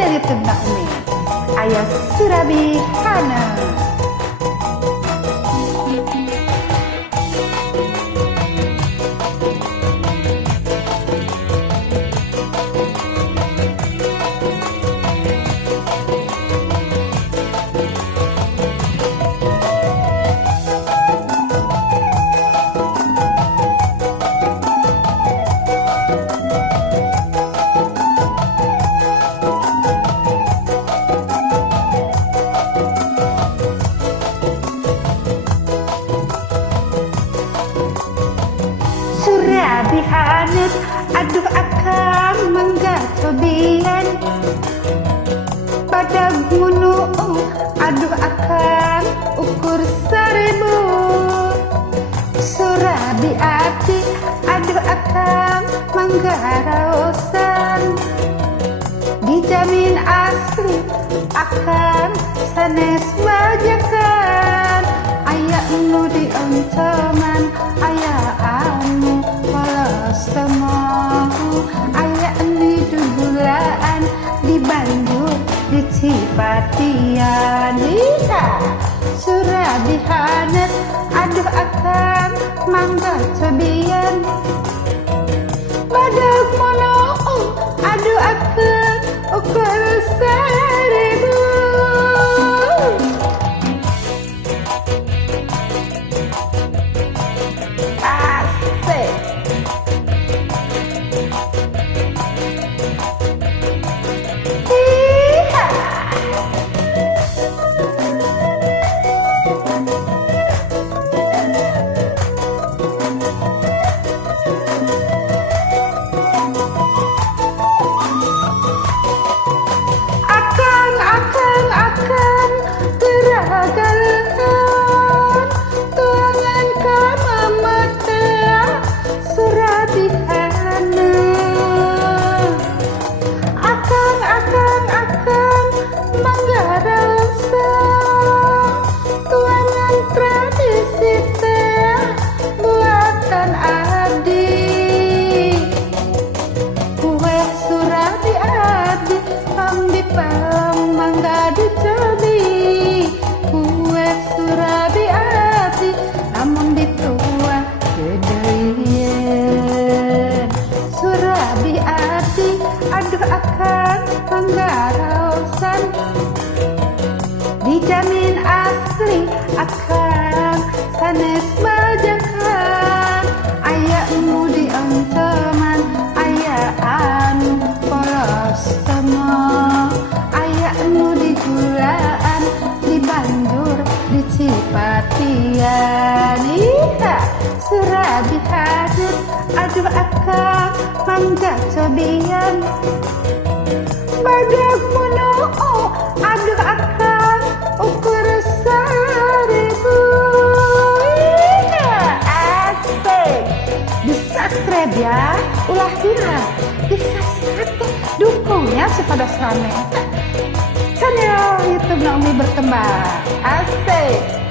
channel YouTube Naomi. Ayah Surabi Hana. Surabi Hanet, aduh akang menggak cobian pada gunung, aduh akang ukur 1000. Surabi ati, aduh akang menggak raosan, dijamin asli akang sanes bajakan. Aya nu dioncoman, aya anu polos temau, aya nu dugulaan di Bandung, di Cipatian. Surabi Hanet, aduh akang mangga cobian badag mono, aduh akang ukur 1000. Aduh akang penggaraosan, dijamin asli akang sanes bajakan. Aya nu dioncoman, aya anu polos temau, aya nu digulaan di Banjur, di Cipatian. Surabi Hanet, aduh akang mangga cobian badag mono, aduh akang ukur 1000. Asik, di subscribe ya, ulah bilang di subscribe, dukung ya supaya rame channel YouTube Naomi berkembang. Asik.